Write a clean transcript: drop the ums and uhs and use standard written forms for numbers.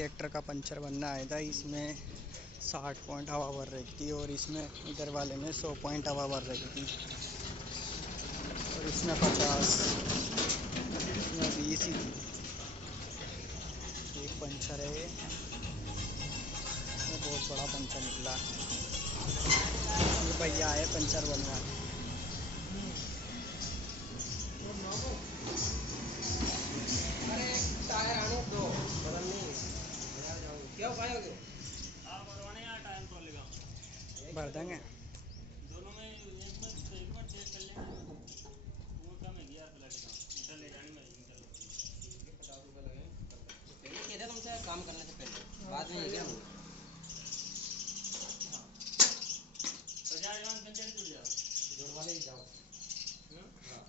Tractor का puncture बनना आया था। इसमें 60 पॉइंट हवा भर रही थी और इसमें इधर वाले में 100 पॉइंट हवा भर रही थी और इसमें 50, इसमें 20 ही थी। एक पंचर है, ये बहुत बड़ा पंचर निकला। ये भैया है पंचर बनवाने। टायर आने दो बदलने क्या पाओगे? हाँ भरवाने यहाँ टाइम तो लेगा। भर देंगे दोनों में एक बार चेक कर लेंगे। वो कम है यार प्लाट का मीटर ले जाने में मीटर 50 रुपये लगे। पहले किया था तुमसे काम करने से पहले, बाद में ये क्या हुआ? तो जा जवान पंचायत जुड़ जाओ, जोड़ वाले ही जाओ। हाँ। हाँ।